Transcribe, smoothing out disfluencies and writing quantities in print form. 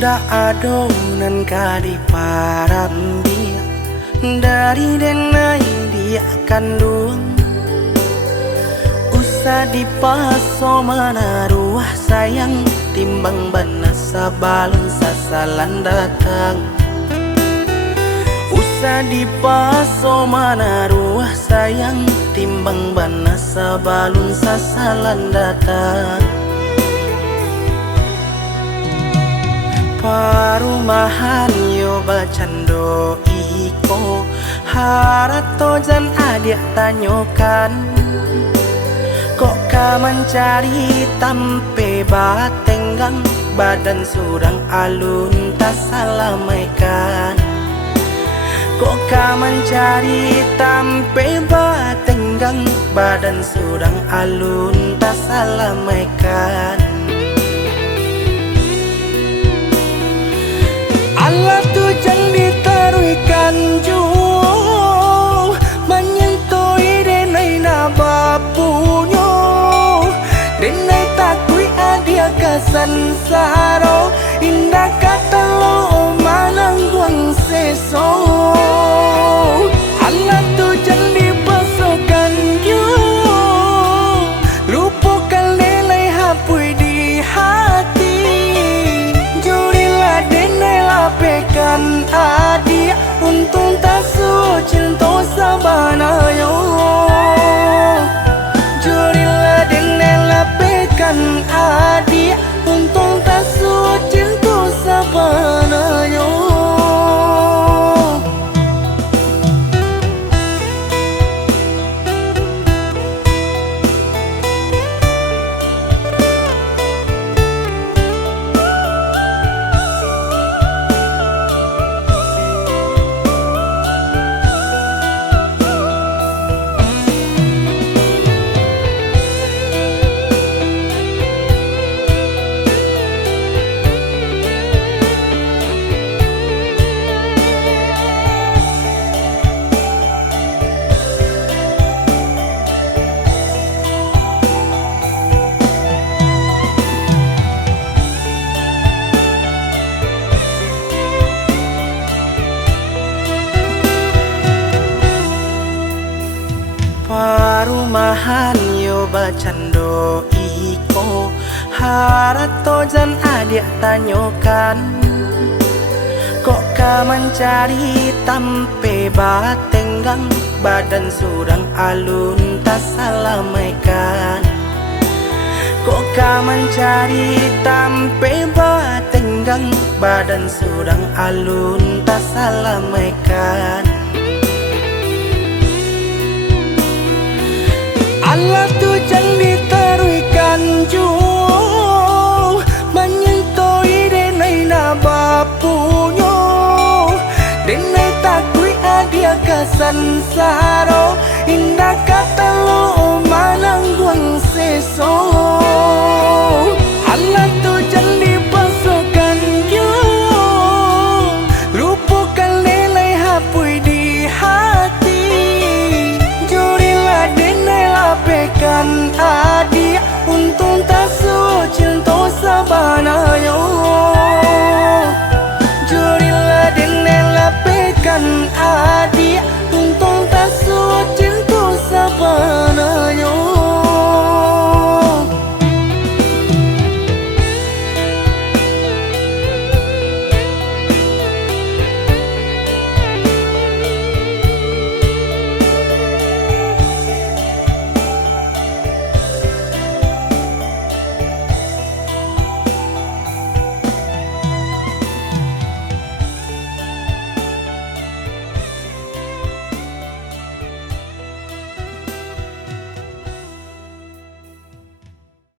Da adonan kadi parambi dari denai dia kandung usah dipaso menaruh sayang timbang bana sabalun sasalan datang usah dipaso menaruh sayang timbang bana sabalun sasalan datang parumahan yo bacando iko harato jan adik tanyokan kok ka mencari tampe batenggang badan surang alun tak salamaikan kok ka mencari tampe batenggang badan surang alun tak salamaikan Allah tujang ditaruikan jauh menyentuh denai na bapunyo denai takui adia kasan saro indah kata lo manangguang seso Allah tujang dipasokan jauh lupakan denai hapui di hati jurilah denai lapekan adia untung tak cinta sabana yo jurilah denai lapekan adia untung tak cinta sabana yo parumahan yo bacando iko harato jan adik tanyokan kok ka mencari tampe batenggang badan surang alun tak salamaikan kok ka mencari tampe batenggang badan surang alun tak salamaikan Allah tujang ditaruikan jauh menyentuh denai na bapunyo denai takui adia kasan saro indah kata lo manangguang seso